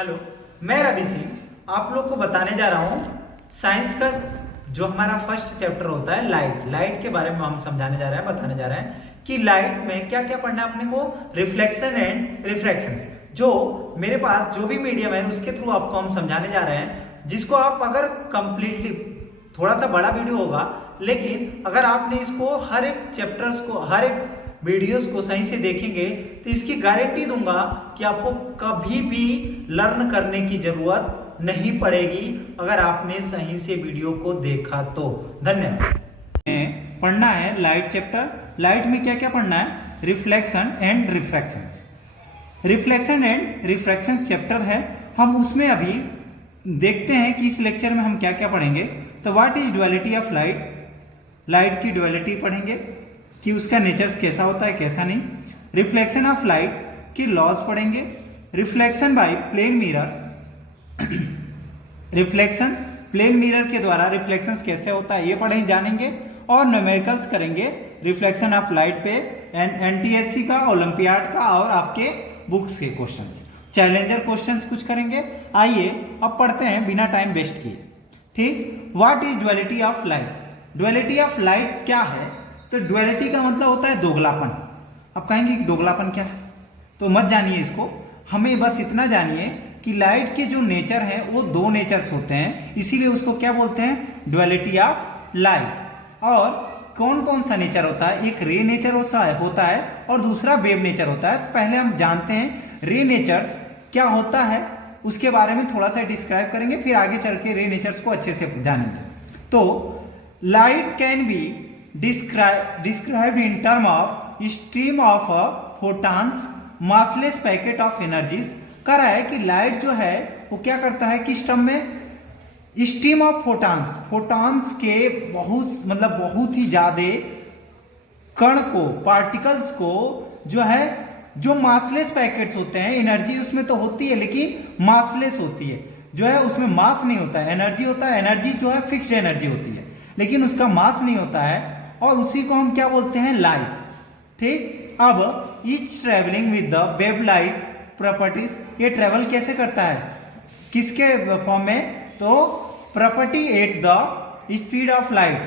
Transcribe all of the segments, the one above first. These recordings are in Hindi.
हेलो, मैं रवि सिंह आप लोग को बताने जा रहा हूँ साइंस का जो हमारा फर्स्ट चैप्टर होता है लाइट के बारे में हम समझाने जा रहे हैं, बताने जा रहे हैं कि लाइट में क्या क्या पढ़ना है अपने को। रिफ्लेक्शन एंड रिफ्रैक्शन, जो मेरे पास जो भी मीडियम है उसके थ्रू आपको हम समझाने जा रहे हैं, जिसको आप अगर कंप्लीटली, थोड़ा सा बड़ा वीडियो होगा लेकिन अगर आपने इसको हर एक चैप्टर्स को, हर एक वीडियोस को सही से देखेंगे तो इसकी गारंटी दूंगा कि आपको कभी भी लर्न करने की जरूरत नहीं पड़ेगी अगर आपने सही से वीडियो को देखा तो। धन्यवाद। पढ़ना है लाइट चैप्टर। लाइट में क्या क्या पढ़ना है? Reflection and refractions. Reflection and refractions chapter है, हम उसमें अभी देखते हैं कि इस लेक्चर में हम क्या क्या पढ़ेंगे। तो what is duality of light, light की ड्युअलिटी पढ़ेंगे कि उसका नेचर कैसा होता है कैसा नहीं। रिफ्लेक्शन ऑफ लाइट की लॉज पढ़ेंगे। Reflection by plane mirror, reflection plane mirror के द्वारा रिफ्लेक्शन कैसे होता है ये पढ़ेंगे, जानेंगे। और न्यूमेरिकल्स करेंगे रिफ्लेक्शन ऑफ लाइट पे, एनटीएससी का, ओलंपियाड का और आपके बुक्स के क्वेश्चंस, चैलेंजर क्वेश्चंस कुछ करेंगे। आइए अब पढ़ते हैं बिना टाइम वेस्ट किए। ठीक, what is duality of light? Duality of light क्या है? तो ड्युअलिटी का मतलब होता है दोगलापन। अब कहेंगे कि दोगलापन क्या है, तो मत जानिए इसको, हमें बस इतना जानिए कि लाइट के जो नेचर है वो दो नेचर्स होते हैं, इसीलिए उसको क्या बोलते हैं? Duality of light. और कौन कौन सा नेचर होता है? एक रे नेचर होता है और दूसरा वेव नेचर होता है। तो पहले हम जानते हैं रे नेचर्स क्या होता है, उसके बारे में थोड़ा सा डिस्क्राइब करेंगे, फिर आगे चल के रे नेचर्स को अच्छे से जानेंगे। तो light can be described in term of stream of photons massless packet of energies। कह रहा है कि लाइट जो है वो क्या करता है, किस टर्म में? स्ट्रीम ऑफ फोटॉन्स, फोटॉन्स के बहुत ही ज्यादा कण को, पार्टिकल्स को जो है, जो मासलेस पैकेट्स होते हैं, एनर्जी उसमें तो होती है लेकिन मासलेस होती है, जो है उसमें मास नहीं होता है, एनर्जी होता है। एनर्जी जो है फिक्स्ड एनर्जी होती है लेकिन उसका मास नहीं होता है, और उसी को हम क्या बोलते हैं? लाइट। ठीक, अब each travelling with the wave light properties, ये ट्रेवल कैसे करता है, किसके फॉर्म में? तो property at the speed of light,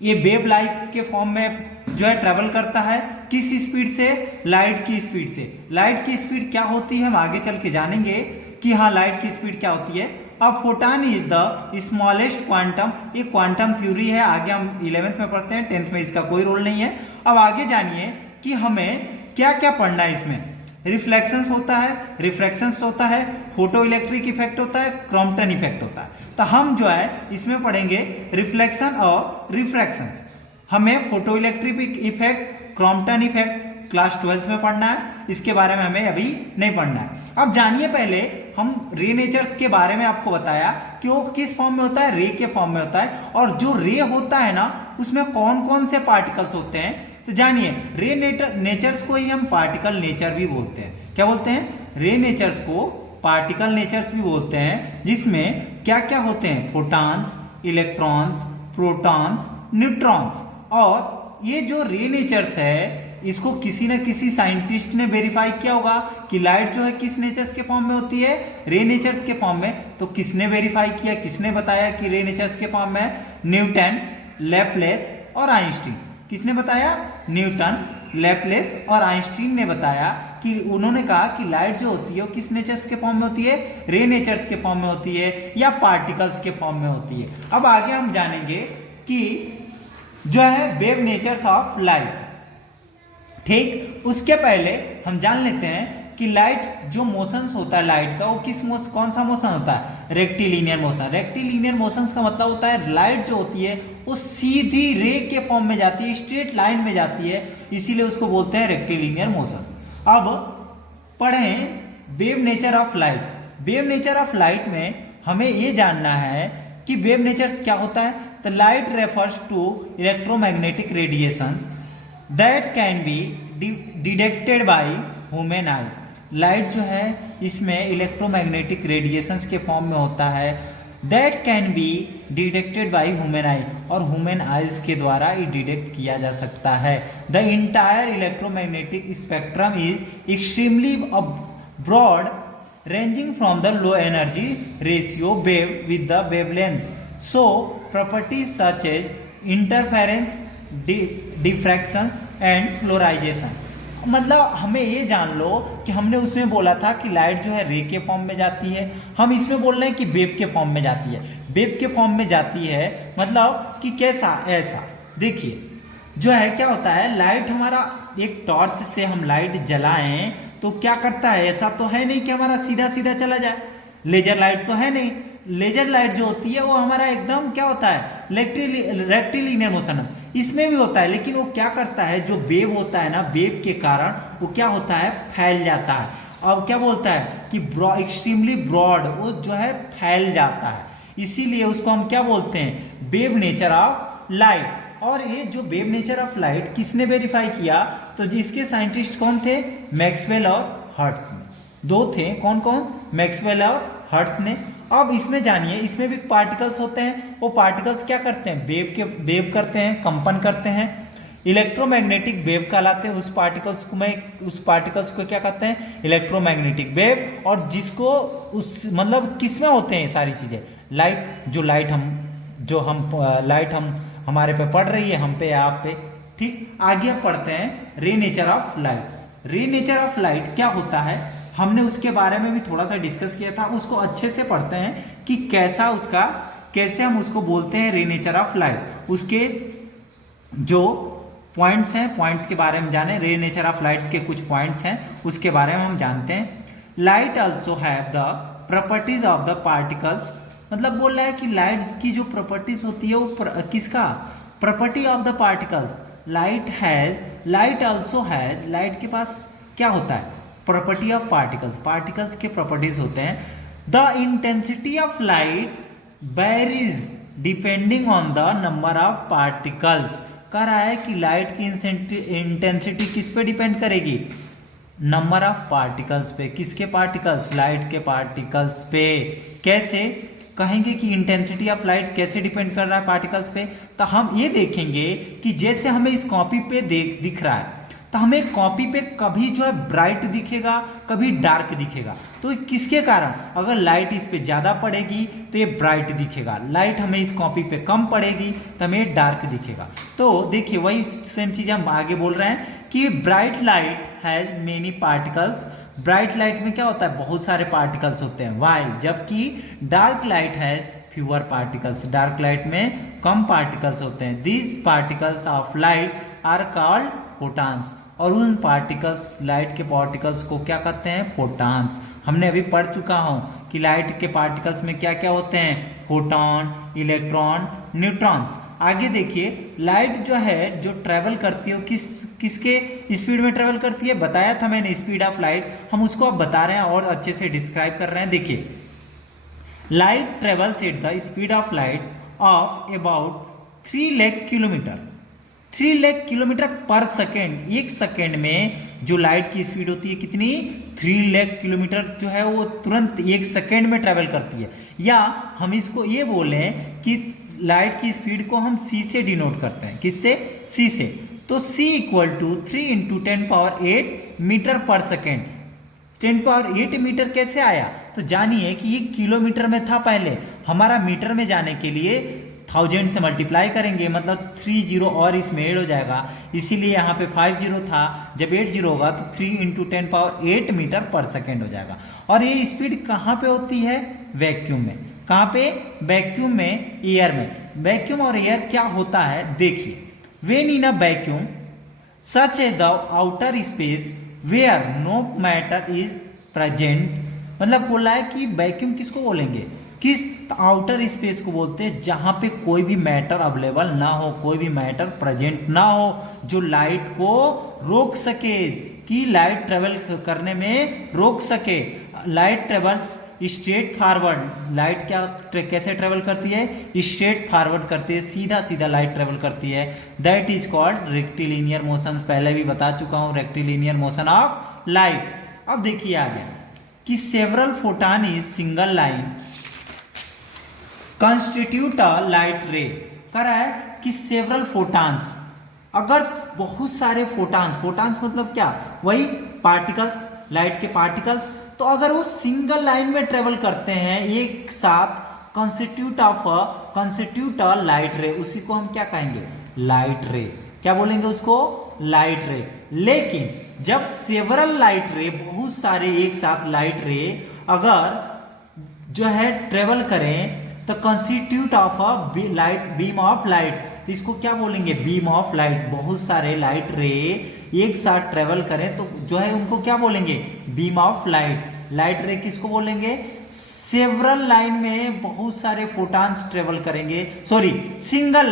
ये वेव लाइट के फॉर्म में जो है ट्रेवल करता है। किस स्पीड से? लाइट की स्पीड से। लाइट की स्पीड क्या होती है हम आगे चल के जानेंगे कि हाँ लाइट की स्पीड क्या होती है। अब photon is the smallest quantum, ये क्वांटम थ्योरी है, आगे हम 11th में पढ़ते हैं, 10th में इसका कोई रोल नहीं है। अब आगे जानिए कि हमें क्या क्या पढ़ना है इसमें। रिफ्लेक्शंस होता है, रिफ्रैक्शंस होता है, फोटो इलेक्ट्रिक इफेक्ट होता है, क्रॉम्पटन इफेक्ट होता है। तो हम जो है इसमें पढ़ेंगे रिफ्लेक्शन और रिफ्रैक्शंस। हमें photo electric effect, Crompton effect class 12th में पढ़ना है, इसके बारे में हमें अभी नहीं पढ़ना है। अब जानिए, पहले हम रे नेचर्स के बारे में आपको बताया कि वो किस फॉर्म में होता है, रे के फॉर्म में होता है। और जो रे होता है ना, उसमें कौन कौन से पार्टिकल्स होते हैं, तो जानिए रे नेचर्स को ही हम पार्टिकल नेचर भी बोलते हैं। क्या बोलते हैं? रे नेचर्स को पार्टिकल नेचर्स भी बोलते हैं, जिसमें क्या क्या होते हैं? Photons, electrons, protons, neutrons. और ये जो रे नेचर्स है, इसको किसी न किसी साइंटिस्ट ने वेरीफाई किया होगा कि लाइट जो है किस नेचर्स के फॉर्म में होती है, रे नेचर्स के फॉर्म में। तो किसने वेरीफाई किया, किसने बताया कि रे नेचर्स के फॉर्म में? न्यूटन, लैपलेस और आइंस्टीन। किसने बताया? न्यूटन, लैपलेस और आइंस्टीन ने बताया कि उन्होंने कहा कि लाइट जो होती है वो किस नेचर्स के फॉर्म में होती है? रे नेचर्स के फॉर्म में होती है या पार्टिकल्स के फॉर्म में होती है। अब आगे हम जानेंगे कि जो है वेव नेचर्स ऑफ लाइट। ठीक, उसके पहले हम जान लेते हैं कि लाइट जो मोशंस होता है लाइट का, वो कौन सा मोशन होता है? Rectilinear motion. रेक्टिलिनियर मोशंस का मतलब होता है लाइट जो होती है वो सीधी रे के फॉर्म में जाती है, स्ट्रेट लाइन में जाती है, इसीलिए उसको बोलते हैं रेक्टिलिनियर मोशन। अब पढ़ें wave nature of light. Wave nature of light में हमें ये जानना है कि वेव नेचर्स क्या होता है। तो light refers to electromagnetic radiations that can be detected by human eye. Light जो है इसमें इलेक्ट्रोमैग्नेटिक रेडिएशंस के फॉर्म में होता है, that can be detected by human आई, और ह्यूमन आईज के द्वारा ये डिटेक्ट किया जा सकता है। The entire electromagnetic spectrum is extremely broad ranging from the low energy ratio wave with the wavelength. So properties such as interference, diffraction and polarization. मतलब हमें ये जान लो कि हमने उसमें बोला था कि लाइट जो है रे के फॉर्म में जाती है, हम इसमें बोल रहे हैं कि वेव के फॉर्म में जाती है। वेव के फॉर्म में जाती है मतलब कि कैसा, ऐसा देखिए जो है क्या होता है, लाइट हमारा एक टॉर्च से हम लाइट जलाएं तो क्या करता है, ऐसा तो है नहीं कि हमारा सीधा सीधा चला जाए, लेजर लाइट तो है नहीं। लेजर लाइट जो होती है वो हमारा एकदम क्या होता है, रेक्टिलिनियर मोशन, इसमें भी होता है, लेकिन वो क्या करता है, जो वेव होता है ना, वेव के कारण वो क्या होता है, फैल जाता है। अब क्या बोलता है कि एक्सट्रीमली ब्रॉड, वो जो है फैल जाता है, इसीलिए उसको हम क्या बोलते हैं, वेव नेचर ऑफ लाइट। और ये जो वेव नेचर ऑफ लाइट किसने वेरीफाई किया, तो इसके साइंटिस्ट कौन थे, मैक्सवेल और हर्ट्ज ने, दो थे, कौन कौन, मैक्सवेल और हर्ट्ज ने। अब इसमें जानिए, इसमें भी पार्टिकल्स होते हैं, वो पार्टिकल्स क्या करते हैं, वेव करते हैं, कंपन करते हैं, इलेक्ट्रोमैग्नेटिक वेव कहलाते हैं। उस पार्टिकल्स को क्या कहते हैं, इलेक्ट्रोमैग्नेटिक वेव। और जिसको उस मतलब किसमें होते हैं सारी चीजें, लाइट हम हमारे पे पड़ रही है, हम पे या आप पे, ठीक। आगे अब पढ़ते हैं रे नेचर ऑफ लाइट। रे नेचर ऑफ लाइट क्या होता है, हमने उसके बारे में भी थोड़ा सा डिस्कस किया था, उसको अच्छे से पढ़ते हैं कि कैसे हम उसको बोलते हैं रे नेचर ऑफ लाइट। उसके जो पॉइंट्स हैं, पॉइंट्स के बारे में जाने, रे नेचर ऑफ लाइट्स के कुछ पॉइंट्स हैं उसके बारे में हम जानते हैं। Light also have the properties of the particles, मतलब बोल रहा है कि लाइट की जो प्रॉपर्टीज होती है वो किसका, property of the particles. Light also has, light के पास क्या होता है, प्रॉपर्टी ऑफ पार्टिकल्स, पार्टिकल्स के प्रॉपर्टीज होते हैं। The intensity of light varies depending on the number of particles. कह रहा है कि लाइट की इंटेंसिटी किस पे डिपेंड करेगी, नंबर ऑफ पार्टिकल्स पे। किसके पार्टिकल्स, लाइट के पार्टिकल्स पे। कैसे कहेंगे कि इंटेंसिटी ऑफ लाइट कैसे डिपेंड कर रहा है पार्टिकल्स पे, तो हम ये देखेंगे कि जैसे हमें इस कॉपी पे दिख रहा है, तो हमें कॉपी पे कभी जो है ब्राइट दिखेगा, कभी डार्क दिखेगा। तो किसके कारण, अगर लाइट इस पे ज्यादा पड़ेगी तो ये ब्राइट दिखेगा, लाइट हमें इस कॉपी पे कम पड़ेगी तो हमें डार्क दिखेगा। तो देखिए वही सेम चीज हम आगे बोल रहे हैं कि bright light has many particles. Bright light में क्या होता है, बहुत सारे पार्टिकल्स होते हैं, वाई, जबकि डार्क लाइट है फ्यूअर पार्टिकल्स, डार्क लाइट में कम पार्टिकल्स होते हैं। These particles of light are called photons. और उन पार्टिकल्स, लाइट के पार्टिकल्स को क्या कहते हैं, फोटॉन्स। हमने अभी पढ़ चुका हूं कि लाइट के पार्टिकल्स में क्या क्या होते हैं, फोटॉन, इलेक्ट्रॉन, न्यूट्रॉन्स। आगे देखिए, लाइट जो है जो ट्रेवल करती है किसके स्पीड में ट्रेवल करती है, बताया था मैंने स्पीड ऑफ लाइट, हम उसको अब बता रहे हैं और अच्छे से डिस्क्राइब कर रहे हैं। देखिए, light travels at the speed of light of about 3 lakh kilometre, 3 lakh kilometre पर सेकेंड। एक सेकेंड में जो लाइट की स्पीड होती है कितनी, 3 लाख किलोमीटर जो है वो तुरंत एक सेकेंड में ट्रेवल करती है। या हम इसको ये बोले कि लाइट की स्पीड को हम c से डिनोट करते हैं, किससे, c से। तो c equal to 3 into 10⁸ metre पर सेकेंड। 10⁸ मीटर कैसे आया, तो जानिए कि ये किलोमीटर में था पहले, हमारा मीटर में जाने के लिए 1000 से मल्टीप्लाई करेंगे, मतलब 3 जीरो और इसमें ऐड हो जाएगा, इसीलिए यहाँ पे 5 जीरो था, जब 8 जीरो होगा तो 3 इंटू 10⁸ मीटर पर सेकेंड हो जाएगा। और ये स्पीड कहाँ पे होती है, वैक्यूम में। कहाँ पे, वैक्यूम में, एयर में। वैक्यूम और एयर क्या होता है, देखिए, when in a vacuum such as the outer space where no matter is present, मतलब बोला है कि वैक्यूम किसको बोलेंगे, किस आउटर स्पेस को बोलते हैं जहां पे कोई भी मैटर अवेलेबल ना हो, कोई भी मैटर प्रेजेंट ना हो जो लाइट को रोक सके, कि लाइट ट्रेवल करने में रोक सके। Light travels straight forward, light कैसे ट्रेवल करती है, स्ट्रेट फॉरवर्ड करती है, सीधा सीधा लाइट ट्रेवल करती है। That is called rectilinear motion, पहले भी बता चुका हूं, रेक्टिलिनियर मोशन ऑफ लाइट। अब देखिए आगे कि several photon is single line constitute a light रे। कह रहा है कि सेवरल फोटॉन्स, अगर बहुत सारे फोटॉन्स मतलब क्या, वही पार्टिकल्स, लाइट के पार्टिकल्स, तो तो अगर वो सिंगल लाइन में ट्रेवल करते हैं एक साथ, कंस्टिट्यूट अ लाइट रे, उसी को हम क्या कहेंगे, लाइट रे। क्या बोलेंगे उसको, लाइट रे। लेकिन जब सेवरल लाइट रे, बहुत सारे एक साथ लाइट रे अगर जो है ट्रेवल करें, तो constitute of a light, beam of light, तो इसको क्या बोलेंगे, बीम ऑफ लाइट। बहुत सारे लाइट रे एक साथ ट्रेवल करें तो जो है उनको क्या बोलेंगे, बीम ऑफ लाइट। लाइट रे किसको बोलेंगे, सेवरल लाइन में बहुत सारे फोटॉन्स ट्रेवल करेंगे, सॉरी सिंगल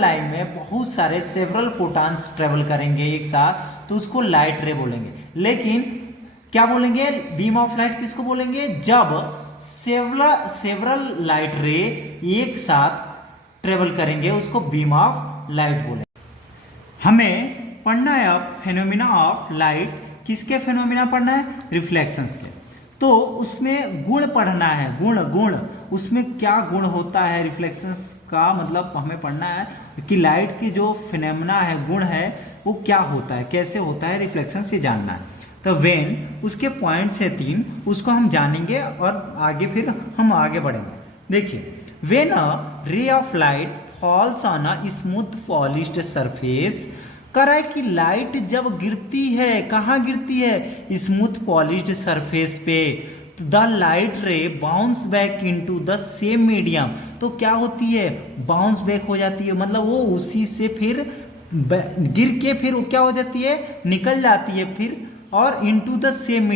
लाइन में बहुत सारे सेवरल फोटॉन्स ट्रेवल करेंगे एक साथ, तो उसको लाइट रे बोलेंगे। लेकिन क्या बोलेंगे, बीम ऑफ लाइट किसको बोलेंगे, जब सेवरल लाइट रे एक साथ ट्रेवल करेंगे, उसको बीम ऑफ लाइट बोलेंगे। हमें पढ़ना है फेनोमेना ऑफ लाइट, किसके फेनोमेना पढ़ना है, रिफ्लेक्शंस के। तो उसमें गुण पढ़ना है, गुण उसमें क्या गुण होता है रिफ्लेक्शंस का, मतलब हमें पढ़ना है कि लाइट की जो फेनोमेना है, गुण है, वो क्या होता है, कैसे होता है रिफ्लेक्शंस, ये जानना है। तो वेन उसके पॉइंट से 3 उसको हम जानेंगे और आगे फिर हम आगे बढ़ेंगे। देखिए, when a ray of light falls on a smooth polished surface, कह रहा है कि लाइट जब गिरती है, कहाँ गिरती है, स्मूथ पॉलिश्ड सरफेस पे, द लाइट रे bounce back into the same medium, तो क्या होती है, बाउंस बैक हो जाती है, मतलब वो उसी से फिर गिर के फिर क्या हो जाती है, निकल जाती है फिर, और इनटू द सेम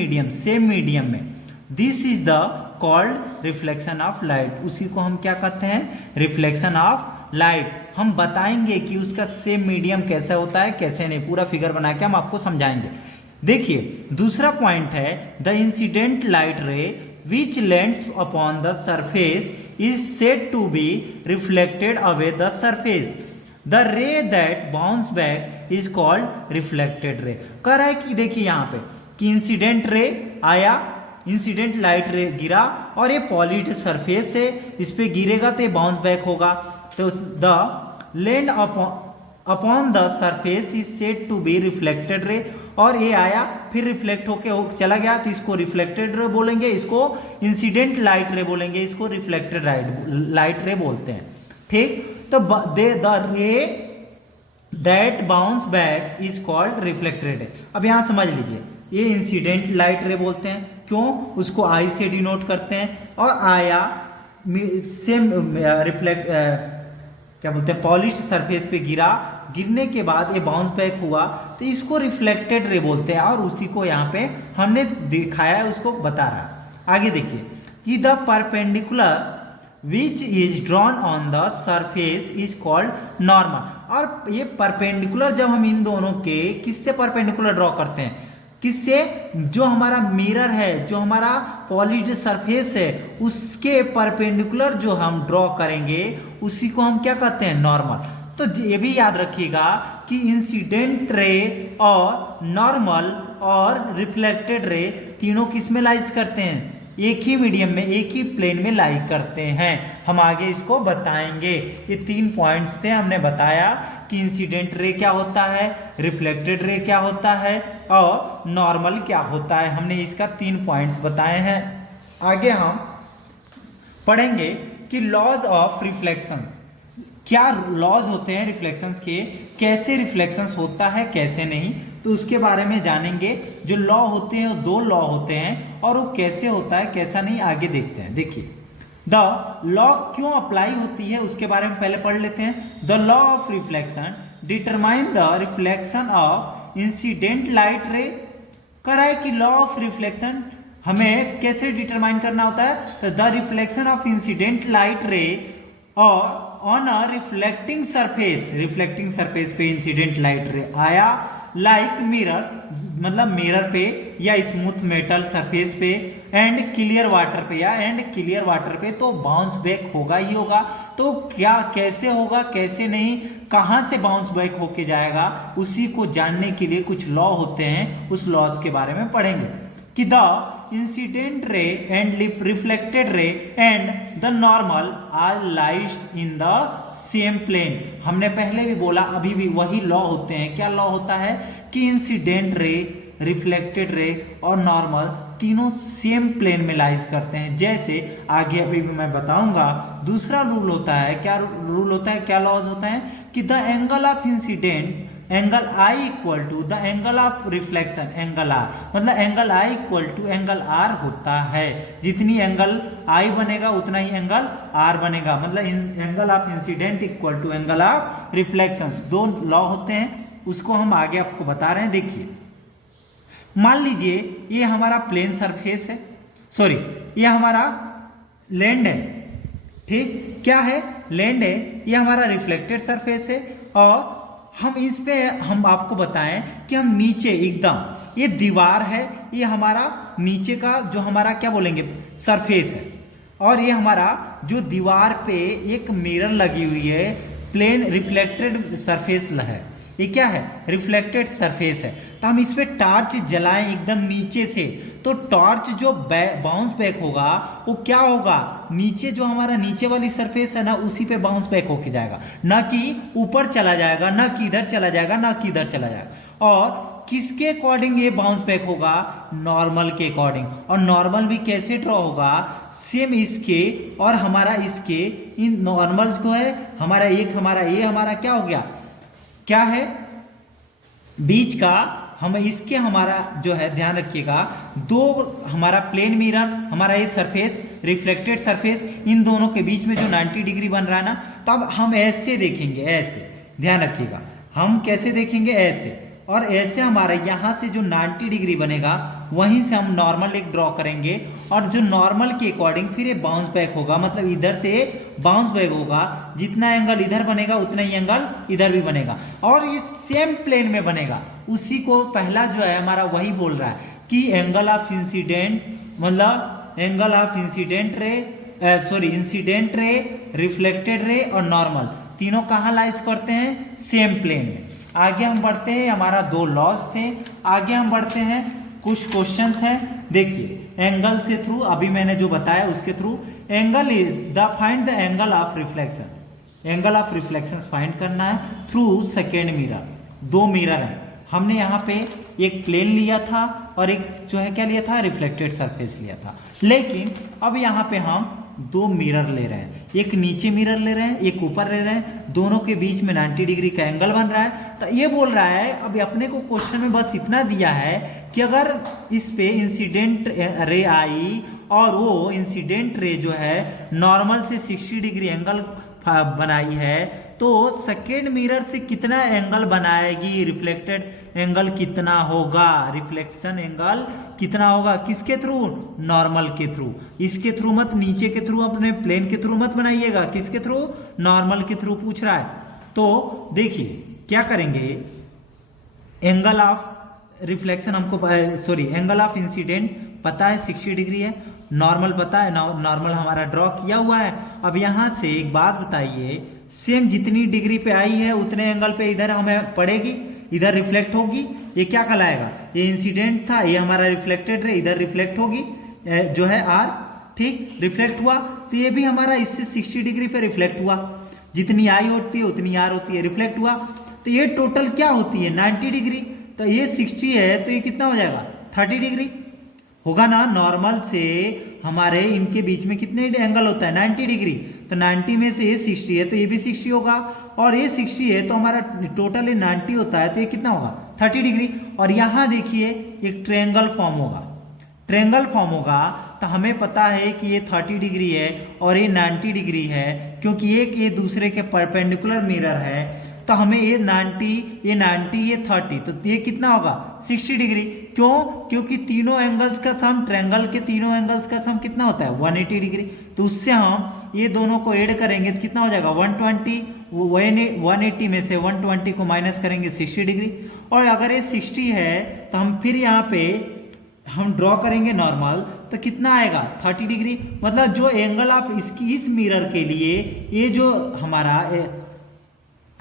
मीडियम में। This is the called reflection of light, उसी को हम क्या कहते हैं, रिफ्लेक्शन ऑफ लाइट। हम बताएंगे कि उसका सेम मीडियम कैसे होता है, कैसे नहीं, पूरा फिगर बना के हम आपको समझाएंगे। देखिए, दूसरा पॉइंट है, the incident light ray which lands upon the surface is said to be reflected away the surface, the ray that bounce back is called reflected ray. कह रहा है कि देखिए यहाँ पे कि इंसिडेंट रे आया, इंसिडेंट लाइट रे गिरा और ये पॉलिश्ड सरफेस है, इस पे गिरेगा तो ये बाउंस बैक होगा, तो the land upon the surface is said to be reflected ray, और ये आया फिर रिफ्लेक्ट होके चला गया, तो इसको रिफ्लेक्टेड रे बोलेंगे, इसको इंसिडेंट लाइट रे बोलेंगे, इसको रिफ्लेक्टेड लाइट रे बोलते हैं। ठीक, तो the ray that bounce back is called reflected रे। अब यहां समझ लीजिए, ये इंसिडेंट लाइट रे बोलते हैं, क्यों, उसको आई से डिनोट करते हैं, और आया सेम रिफ्लेक्ट क्या बोलते हैं, पॉलिश्ड सरफेस पे गिरा, गिरने के बाद ये बाउंस बैक हुआ, तो इसको रिफ्लेक्टेड रे बोलते हैं, और उसी को यहाँ पे हमने दिखाया है, उसको बता रहा। आगे देखिए कि the perpendicular which is drawn on the surface is called normal. और ये परपेंडिकुलर जब हम इन दोनों के किससे परपेंडिकुलर ड्रॉ करते हैं, किससे, जो हमारा मिरर है, जो हमारा पॉलिश्ड सरफेस है, उसके परपेंडिकुलर जो हम ड्रॉ करेंगे उसी को हम क्या कहते हैं, नॉर्मल। तो ये भी याद रखिएगा कि इंसिडेंट रे और नॉर्मल और रिफ्लेक्टेड रे तीनों किस में लाइज करते हैं, एक ही मीडियम में, एक ही प्लेन में लाई करते हैं। हम आगे इसको बताएंगे। ये 3 पॉइंट्स थे, हमने बताया कि इंसिडेंट रे क्या होता है, रिफ्लेक्टेड रे क्या होता है और नॉर्मल क्या होता है। हमने इसका 3 पॉइंट्स बताए हैं। आगे हम पढ़ेंगे कि लॉज ऑफ रिफ्लेक्शंस, क्या लॉज होते हैं रिफ्लेक्शंस के, कैसे रिफ्लेक्शंस होता है कैसे नहीं, तो उसके बारे में जानेंगे। जो लॉ होते हैं वो 2 लॉ होते हैं, और वो कैसे होता है कैसा नहीं आगे देखते हैं। देखिए, द लॉ क्यों अप्लाई होती है उसके बारे में पहले पढ़ लेते हैं। The law of reflection determine the reflection of incident light रे। कह रहा है कि लॉ ऑफ रिफ्लेक्शन हमें कैसे डिटरमाइन करना होता है, तो the reflection of incident light रे और ऑन अ रिफ्लेक्टिंग सरफेस पे इंसिडेंट लाइट रे आया, लाइक मिरर, मतलब मिरर पे या स्मूथ मेटल सरफेस पे, एंड क्लियर वाटर पे या एंड क्लियर वाटर पे, तो बाउंस बैक होगा ही होगा। तो क्या कैसे होगा कैसे नहीं, कहां से बाउंस बैक होके जाएगा, उसी को जानने के लिए कुछ लॉ होते हैं, उस लॉज के बारे में पढ़ेंगे कि the incident ray and reflected ray and the normal are lies in the same plane. हमने पहले भी बोला, अभी भी वही लॉ होते हैं। क्या लॉ होता है कि इंसिडेंट रे, रिफ्लेक्टेड रे और नॉर्मल तीनों सेम प्लेन में लाइज करते हैं। जैसे आगे अभी भी मैं बताऊंगा। दूसरा रूल होता है, क्या रूल होता है, क्या लॉज होता है कि the angle of incident angle i equal to the angle of reflection angle r, मतलब angle i equal to angle r होता है। जितनी एंगल आई बनेगा उतना ही एंगल आर बनेगा, मतलब angle of incident equal to angle of reflection. दो लॉ होते हैं, उसको हम आगे आपको बता रहे हैं। देखिए, मान लीजिए ये हमारा प्लेन सरफेस है, सॉरी ये हमारा लैंड है, ठीक, क्या है, लैंड है, ये हमारा रिफ्लेक्टेड सरफेस है। और हम इस पे हम आपको बताएं कि हम नीचे एकदम ये दीवार है, ये हमारा नीचे का जो हमारा क्या बोलेंगे सरफेस है, और ये हमारा जो दीवार पे एक मिरर लगी हुई है, प्लेन रिफ्लेक्टेड सरफेस है, ये क्या है, रिफ्लेक्टेड सरफेस है। तो हम इस पे टॉर्च जलाएं एकदम नीचे से, तो टॉर्च जो बाउंस बैक होगा वो क्या होगा, नीचे जो हमारा नीचे वाली सरफेस है ना उसी पे बाउंस बैक होके जाएगा, ना कि ऊपर चला जाएगा, ना कि इधर चला जाएगा, ना कि इधर चला जाएगा। और किसके अकॉर्डिंग ये बाउंस बैक होगा, नॉर्मल के अकॉर्डिंग। और नॉर्मल भी कैसे ड्रॉ होगा, सेम इसके और हमारा इसके, इन नॉर्मल को है हमारा एक, हमारा ये हमारा क्या हो गया, क्या है बीच का, हम इसके हमारा जो है ध्यान रखिएगा, दो हमारा प्लेन मिरर, हमारा ये सरफेस रिफ्लेक्टेड सरफेस, इन दोनों के बीच में जो 90 डिग्री बन रहा है ना, तब हम ऐसे देखेंगे, ऐसे ध्यान रखिएगा, हम कैसे देखेंगे, ऐसे। और ऐसे हमारा यहाँ से जो 90 डिग्री बनेगा वहीं से हम नॉर्मल एक ड्रॉ करेंगे, और जो नॉर्मल के अकॉर्डिंग फिर ये बाउंस बैक होगा, मतलब इधर से बाउंस बैक होगा, जितना एंगल इधर बनेगा उतना ही एंगल इधर भी बनेगा, और ये सेम प्लेन में बनेगा। उसी को पहला जो है हमारा वही बोल रहा है कि एंगल ऑफ इंसिडेंट, मतलब angle of incident ray, sorry incident ray, reflected ray और नॉर्मल, तीनों कहाँ लाइज करते हैं, सेम प्लेन में। आगे हम बढ़ते हैं, हमारा दो लॉज थे, आगे हम बढ़ते हैं, कुछ क्वेश्चंस हैं। देखिए एंगल से थ्रू, अभी मैंने जो बताया उसके through, angle is the find the angle of reflection, angle of reflection find करना है थ्रू सेकेंड मिरर। दो मिरर है, हमने यहाँ पे एक प्लेन लिया था और एक जो है क्या लिया था, रिफ्लेक्टेड सरफेस लिया था। लेकिन अब यहाँ पे हम दो मिरर ले रहे हैं, एक नीचे मिरर ले रहे हैं, एक ऊपर ले रहे हैं, दोनों के बीच में 90 डिग्री का एंगल बन रहा है। तो ये बोल रहा है, अभी अपने को क्वेश्चन में बस इतना दिया है कि अगर इस पे इंसिडेंट रे आई और वो इंसिडेंट रे जो है नॉर्मल से 60 डिग्री एंगल बनाई है, तो सेकेंड मिरर से कितना एंगल बनाएगी, रिफ्लेक्टेड एंगल कितना होगा, रिफ्लेक्शन एंगल कितना होगा, किसके थ्रू, नॉर्मल के थ्रू। इसके थ्रू मत, नीचे के थ्रू, अपने प्लेन के थ्रू मत बनाइएगा, किसके थ्रू, नॉर्मल के थ्रू पूछ रहा है। तो देखिए क्या करेंगे, एंगल ऑफ रिफ्लेक्शन हमको, सॉरी एंगल ऑफ इंसिडेंट पता है 60 डिग्री है, नॉर्मल पता है, नॉर्मल हमारा ड्रॉ किया हुआ है। अब यहाँ से एक बात बताइए, सेम जितनी डिग्री पे आई है उतने एंगल पे इधर हमें पड़ेगी, इधर रिफ्लेक्ट होगी, ये क्या कहलाएगा, ये इंसिडेंट था, ये हमारा रिफ्लेक्टेड रे, इधर रिफ्लेक्ट होगी जो है आर, ठीक, रिफ्लेक्ट हुआ, तो ये भी हमारा इससे 60 डिग्री पे रिफ्लेक्ट हुआ, जितनी आई होती है उतनी आर होती है, रिफ्लेक्ट हुआ, तो ये टोटल क्या होती है 90 डिग्री, तो ये 60 है तो ये कितना हो जाएगा 30 डिग्री होगा ना। नॉर्मल से हमारे इनके बीच में कितने एंगल होता है 90 डिग्री, तो 90 में से ये 60 है तो ये भी 60 होगा, और ये 60 है तो हमारा टोटल 90 होता है, तो ये कितना होगा 30 डिग्री। और यहाँ देखिए एक ट्रायंगल फॉर्म होगा, ट्रायंगल फॉर्म होगा, तो हमें पता है कि ये 30 डिग्री है और ये 90 डिग्री है, क्योंकि एक ये दूसरे के परपेंडिकुलर मिरर है, तो हमें ये 90, ये 90, ये 30, तो ये कितना होगा 60 डिग्री। क्यों, क्योंकि तीनों एंगल्स का सम, ट्रायंगल के तीनों एंगल्स का सम कितना होता है 180 डिग्री, तो उससे हम ये दोनों को ऐड करेंगे तो कितना हो जाएगा 120, 180 में से 120 को माइनस करेंगे 60 डिग्री। और अगर ये 60 है तो हम फिर यहाँ पे हम ड्रॉ करेंगे नॉर्मल, तो कितना आएगा 30 डिग्री। मतलब जो एंगल आप इसकी इस मिरर के लिए, ये जो हमारा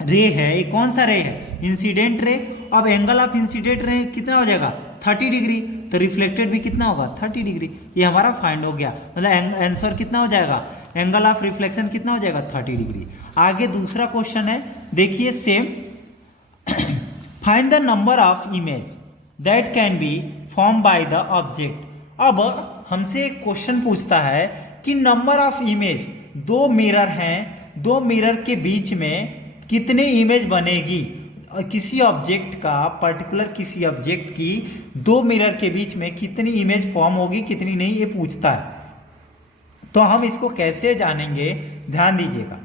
रे है, ये कौन सा रे है, इंसिडेंट रे। अब एंगल ऑफ इंसिडेंट रे कितना हो जाएगा 30 डिग्री, तो रिफ्लेक्टेड भी कितना होगा 30 डिग्री, ये हमारा फाइंड हो गया। मतलब आंसर कितना हो जाएगा, एंगल ऑफ रिफ्लेक्शन कितना हो जाएगा 30 डिग्री। आगे दूसरा क्वेश्चन है, देखिए same, find the number of image that can B form by the object अब हमसे एक क्वेश्चन पूछता है कि नंबर ऑफ इमेज, दो मिरर हैं, दो मिरर के बीच में कितने इमेज बनेगी, किसी ऑब्जेक्ट का, पर्टिकुलर किसी ऑब्जेक्ट की दो मिरर के बीच में कितनी इमेज फॉर्म होगी, कितनी नहीं, ये पूछता है। तो हम इसको कैसे जानेंगे, ध्यान दीजिएगा।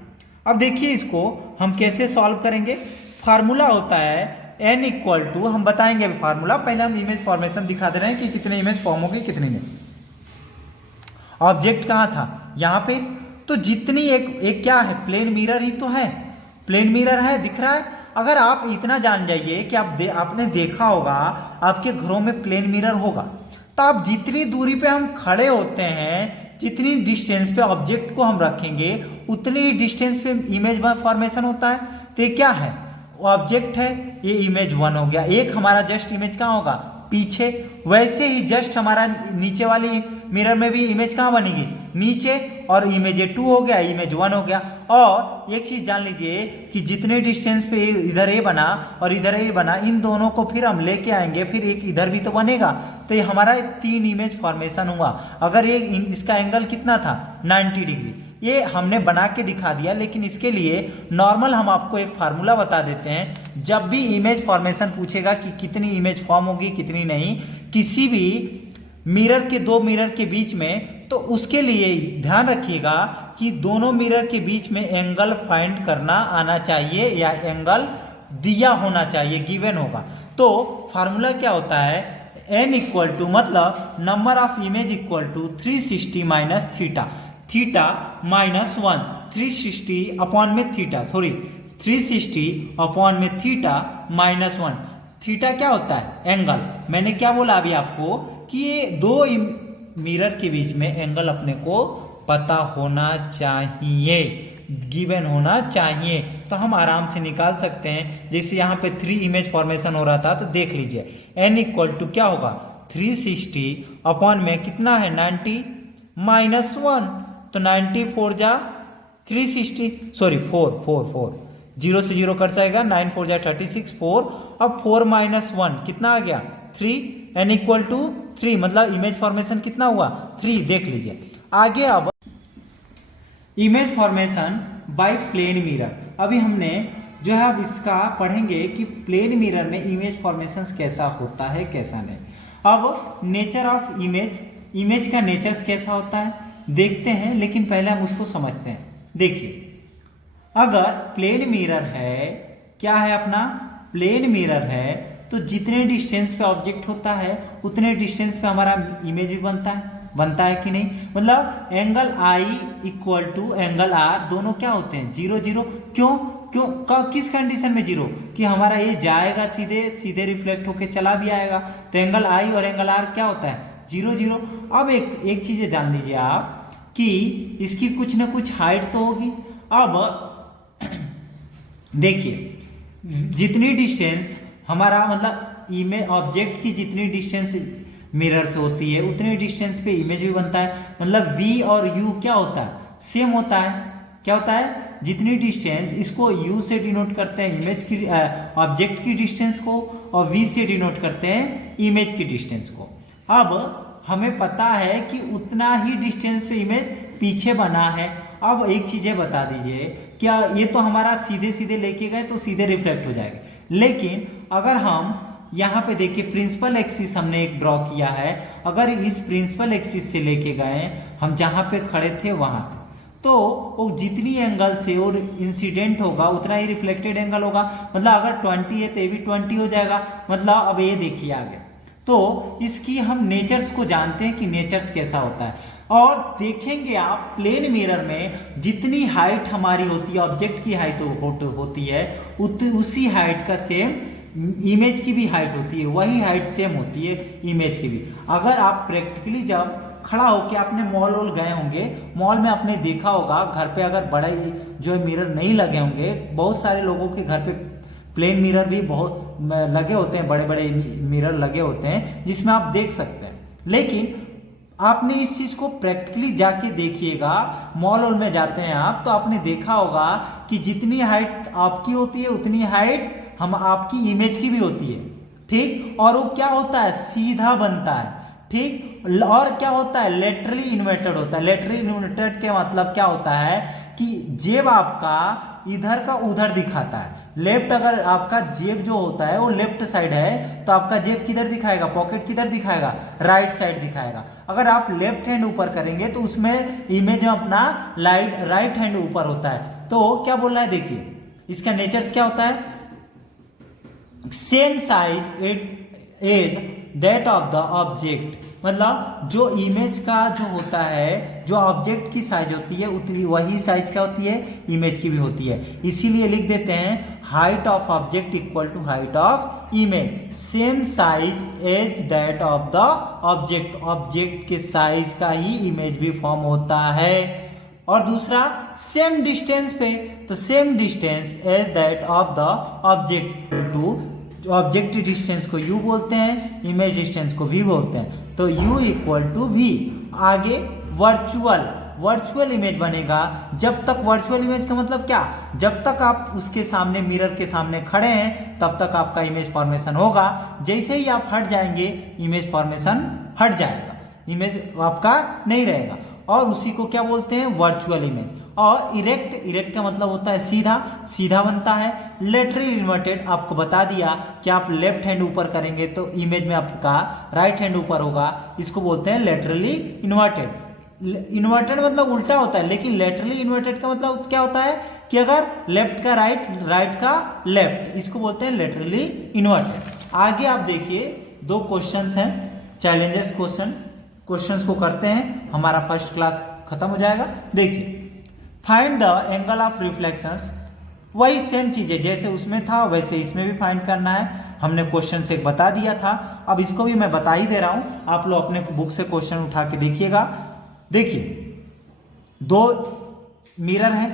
अब देखिए इसको हम कैसे सॉल्व करेंगे। फार्मूला होता है n इक्वल टू, हम बताएंगे अभी फार्मूला, पहले हम इमेज फॉर्मेशन दिखा दे रहे हैं कि कितने इमेज फॉर्म होगी कितनी नहीं। ऑब्जेक्ट कहाँ था, यहाँ पे, तो जितनी एक क्या है, प्लेन मिरर ही तो है, प्लेन मिरर है, दिख रहा है। अगर आप इतना जान जाइए कि आपने देखा होगा आपके घरों में प्लेन मिरर होगा, तो आप जितनी दूरी पे हम खड़े होते हैं, जितनी डिस्टेंस पे ऑब्जेक्ट को हम रखेंगे, उतनी डिस्टेंस पे इमेज फॉर्मेशन होता है। तो ये क्या है, ऑब्जेक्ट है, ये इमेज 1 हो गया। एक हमारा जस्ट इमेज कहाँ होगा, पीछे। वैसे ही जस्ट हमारा नीचे वाली मिरर में भी इमेज कहाँ बनेगी, नीचे, और इमेज 2 हो गया, इमेज 1 हो गया। और एक चीज जान लीजिए कि जितने डिस्टेंस पे इधर ए बना और इधर ए बना, इन दोनों को फिर हम लेके आएंगे, फिर एक इधर भी तो बनेगा। तो ये हमारा 3 इमेज फॉर्मेशन हुआ। अगर ये इसका एंगल कितना था, 90 डिग्री, ये हमने बना के दिखा दिया। लेकिन इसके लिए नॉर्मल हम आपको एक फार्मूला बता देते हैं। जब भी इमेज फॉर्मेशन पूछेगा कि कितनी इमेज फॉर्म होगी कितनी नहीं, किसी भी मिरर के, दो मिरर के बीच में, तो उसके लिए ध्यान रखिएगा कि दोनों मिरर के बीच में एंगल फाइंड करना आना चाहिए, या एंगल दिया होना चाहिए, गिवन होगा। तो फार्मूला क्या होता है, n इक्वल टू, मतलब number of image equal to 360 minus theta, theta minus 1, 360 upon में थीटा, सॉरी 360 अपॉन में थीटा माइनस 1। थीटा क्या होता है, एंगल। मैंने क्या बोला अभी आपको कि ये दो मिरर के बीच में एंगल अपने को पता होना चाहिए, गिवन होना चाहिए। तो हम आराम से निकाल सकते हैं। जैसे यहाँ पे 3 इमेज फॉर्मेशन हो रहा था, तो देख लीजिए n इक्वल टू क्या होगा, 360 अपॉन में कितना है, 90 माइनस 1, तो 90 4 जा 360, सॉरी 4 0 से 0 कट जाएगा, 9 4 जा 36, 4, अब 4 माइनस 1 कितना आ गया, 3, n इक्वल टू 3, मतलब इमेज फॉर्मेशन कितना हुआ, 3। देख लीजिए आगे। अब image formation by plane mirror, अभी हमने जो है अब इसका पढ़ेंगे कि प्लेन मिरर में इमेज फॉर्मेशन कैसा होता है कैसा नहीं। अब नेचर ऑफ इमेज, इमेज का नेचर कैसा होता है देखते हैं, लेकिन पहले हम उसको समझते हैं। देखिए अगर प्लेन मिरर है, क्या है अपना, प्लेन मिरर है, तो जितने डिस्टेंस पे ऑब्जेक्ट होता है उतने डिस्टेंस पे हमारा इमेज भी बनता है कि नहीं। मतलब angle I equal to angle R दोनों क्या होते हैं, 0 0। क्यों, किस कंडीशन में 0, कि हमारा ये जाएगा सीधे रिफ्लेक्ट होके चला भी आएगा। तो एंगल I और एंगल R क्या होता है, 0 0। अब एक चीज जान लीजिए आप कि इसकी कुछ ना कुछ हाइट तो होगी। अब देखिए जितनी डिस्टेंस हमारा, मतलब इमेज ऑब्जेक्ट की जितनी डिस्टेंस मिरर से होती है उतनी डिस्टेंस पे इमेज भी बनता है। मतलब V और U क्या होता है, सेम होता है। क्या होता है, जितनी डिस्टेंस, इसको U से डिनोट करते हैं इमेज की, ऑब्जेक्ट की डिस्टेंस को, और V से डिनोट करते हैं इमेज की डिस्टेंस को। अब हमें पता है कि उतना ही डिस्टेंस पे इमेज पीछे बना है। अब एक चीजें बता दीजिए, क्या ये तो हमारा सीधे लेके गए तो सीधे रिफ्लेक्ट हो जाएगा, लेकिन अगर हम यहाँ पे देखिए प्रिंसिपल एक्सिस हमने एक ड्रॉ किया है, अगर इस प्रिंसिपल एक्सिस से लेके गए हम जहाँ पे खड़े थे वहां पे, तो वो जितनी एंगल से और इंसिडेंट होगा उतना ही रिफ्लेक्टेड एंगल होगा। मतलब अगर 20 है तो ये भी 20 हो जाएगा। मतलब अब ये देखिए आगे, तो इसकी हम नेचर्स को जानते हैं कि नेचर्स कैसा होता है। और देखेंगे आप प्लेन मिरर में जितनी हाइट हमारी होती है, ऑब्जेक्ट की हाइट होती है, उसी हाइट का सेम इमेज की भी हाइट होती है, वही हाइट सेम होती है इमेज की भी। अगर आप प्रैक्टिकली जब खड़ा होके आपने मॉल गए होंगे, मॉल में आपने देखा होगा, घर पे अगर बड़े जो मिरर नहीं लगे होंगे, बहुत सारे लोगों के घर पे प्लेन मिरर भी बहुत लगे होते हैं, बड़े बड़े मिरर लगे होते हैं जिसमें आप देख सकते हैं। लेकिन आपने इस चीज को प्रैक्टिकली जाके देखिएगा, मॉल में जाते हैं आप, तो आपने देखा होगा कि जितनी हाइट आपकी होती है उतनी हाइट हम आपकी इमेज की भी होती है, ठीक। और वो क्या होता है, सीधा बनता है, ठीक। और क्या होता है, लेटरली इन्वर्टेड होता है। लेटरली इन्वर्टेड के मतलब क्या होता है कि जेब आपका इधर का उधर दिखाता है। लेफ्ट, अगर आपका जेब जो होता है वो लेफ्ट साइड है तो आपका जेब किधर दिखाएगा, पॉकेट किधर दिखाएगा, राइट साइड दिखाएगा। अगर आप लेफ्ट हैंड ऊपर करेंगे तो उसमें इमेज में अपना राइट हैंड ऊपर होता है। तो क्या बोल रहा है, देखिए इसका नेचर्स क्या होता है, same size as that of the object, मतलब जो इमेज का जो होता है, जो ऑब्जेक्ट की साइज होती है उतनी वही साइज क्या होती है, इमेज की भी होती है। इसीलिए लिख देते हैं height of object equal to height of image, same size as that of the object, object के साइज का ही इमेज भी फॉर्म होता है। और दूसरा सेम डिस्टेंस पे, तो same distance as that of the object to, object distance को u बोलते हैं, इमेज डिस्टेंस को v बोलते हैं। तो u इक्वल टू v। आगे वर्चुअल इमेज बनेगा। जब तक वर्चुअल इमेज का मतलब क्या, जब तक आप उसके सामने मिरर के सामने खड़े हैं तब तक आपका इमेज फॉर्मेशन होगा। जैसे ही आप हट जाएंगे इमेज फॉर्मेशन हट जाएगा, इमेज आपका नहीं रहेगा। और उसी को क्या बोलते हैं, वर्चुअल इमेज। और इरेक्ट का मतलब होता है सीधा बनता है। लेटरली इन्वर्टेड आपको बता दिया कि आप लेफ्ट हैंड ऊपर करेंगे तो इमेज में आपका राइट हैंड ऊपर होगा, इसको बोलते हैं लेटरली इन्वर्टेड। इन्वर्टेड मतलब उल्टा होता है, लेकिन लेटरली इन्वर्टेड का मतलब क्या होता है कि अगर लेफ्ट का राइट का लेफ्ट, इसको बोलते हैं लेटरली इन्वर्टेड। आगे आप देखिए 2 क्वेश्चंस हैं, चैलेंजर्स क्वेश्चंस को करते हैं, हमारा फर्स्ट क्लास खत्म हो जाएगा। देखिए find the angle of reflections, वही सेम चीजें जैसे उसमें था वैसे इसमें भी फाइंड करना है। हमने क्वेश्चन से बता दिया था, अब इसको भी मैं बता ही दे रहा हूं, आप लोग अपने बुक से क्वेश्चन उठा के देखिएगा। देखिए 2 मिरर है,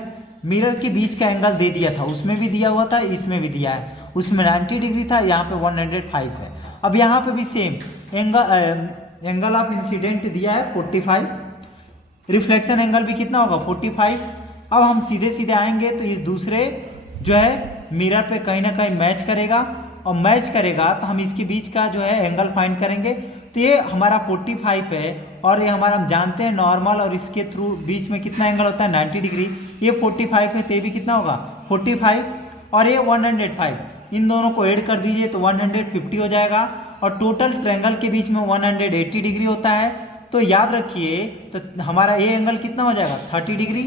मिरर के बीच का एंगल दे दिया था, उसमें भी दिया हुआ था, इसमें भी दिया है। उसमें 90 डिग्री था, यहाँ पे 105 है। अब यहाँ पे भी सेम एंगल ऑफ इंसिडेंट दिया है 45, रिफ्लेक्शन एंगल भी कितना होगा 45। अब हम सीधे आएंगे तो इस दूसरे जो है मिरर पे कहीं ना कहीं मैच करेगा, और मैच करेगा तो हम इसके बीच का जो है एंगल फाइंड करेंगे। तो ये हमारा 45 है, और ये हमारा हम जानते हैं नॉर्मल और इसके थ्रू बीच में कितना एंगल होता है 90 डिग्री। ये 45 है तो ये भी कितना होगा 45, और ये 105, इन दोनों को ऐड कर दीजिए तो 150 हो जाएगा। और टोटल ट्रायंगल के बीच में 180 डिग्री होता है। तो याद रखिए, तो हमारा ये एंगल कितना हो जाएगा 30 डिग्री।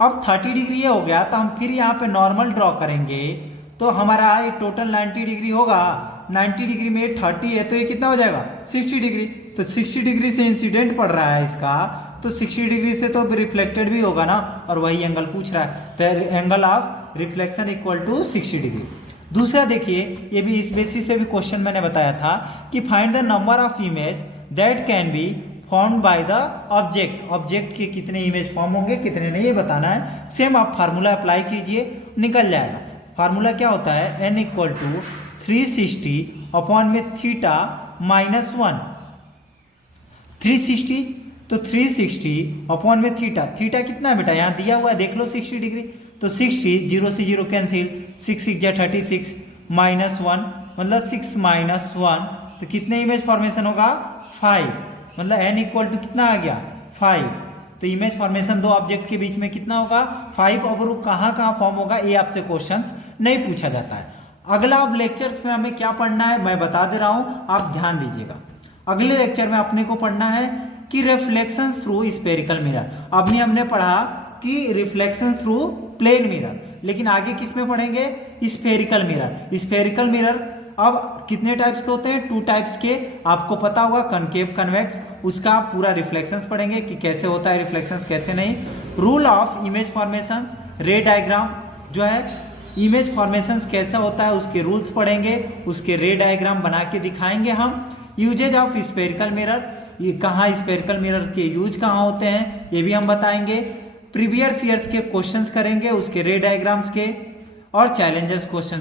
अब 30 डिग्री ये हो गया तो हम फिर यहाँ पे नॉर्मल ड्रॉ करेंगे, तो हमारा ये टोटल 90 डिग्री होगा। 90 डिग्री में 30 है तो ये कितना हो जाएगा 60 डिग्री। तो 60 डिग्री से इंसिडेंट पड़ रहा है इसका, तो 60 डिग्री से तो रिफ्लेक्टेड भी होगा ना, और वही एंगल पूछ रहा है। तो angle of reflection equal to 60 degree. दूसरा देखिए, ये भी इस बेसिस पे भी क्वेश्चन मैंने बताया था कि find the number of image that can be formed by the object, object के कितने इमेज फॉर्म होंगे कितने नहीं, ये बताना है। सेम आप फार्मूला अप्लाई कीजिए, निकल जाएगा। फार्मूला क्या होता है, n इक्वल टू 360 अपॉन में थीटा माइनस 1। 360 तो 360 अपॉन में थीटा, थीटा कितना है बेटा यहाँ दिया हुआ है देख लो 60 डिग्री। तो 60 0 से 0 कैंसिल, 6 6 जा 36 माइनस 1 मतलब 6 माइनस 1, तो कितने इमेज फॉर्मेशन होगा 5, मतलब n इक्वल टू कितना आ गया 5। तो इमेज फॉर्मेशन 2 ऑब्जेक्ट के बीच में कितना होगा 5। और वो कहाँ फॉर्म होगा ये आपसे क्वेश्चंस नहीं पूछा जाता है। अगला अब लेक्चर्स में हमें क्या पढ़ना है मैं बता दे रहा हूं, आप ध्यान दीजिएगा। अगले लेक्चर में अपने को पढ़ना है कि रिफ्लेक्शन थ्रू स्फेरिकल मिरर। अभी हमने पढ़ा कि रिफ्लेक्शन थ्रू प्लेन मिरर, लेकिन आगे किस में पढ़ेंगे स्फेरिकल मिरर। स्फेरिकल मिरर अब कितने टाइप्स के होते हैं 2 टाइप्स के, आपको पता होगा कनकेव कन्वेक्स, उसका पूरा रिफ्लेक्शंस पढ़ेंगे कि कैसे होता है रिफ्लेक्शंस कैसे नहीं। रूल ऑफ इमेज फॉर्मेशंस, रे डायग्राम जो है इमेज फॉर्मेशंस कैसा होता है उसके रूल्स पढ़ेंगे, उसके रे डायग्राम बना के दिखाएंगे हम। यूजेज ऑफ स्फेरिकल मिरर, ये कहाँ स्फेरिकल मिरर के यूज कहाँ होते हैं ये भी हम बताएंगे। प्रीवियस ईयर्स के क्वेश्चंस करेंगे उसके रे डायग्राम्स के, और चैलेंजर्स क्वेश्चन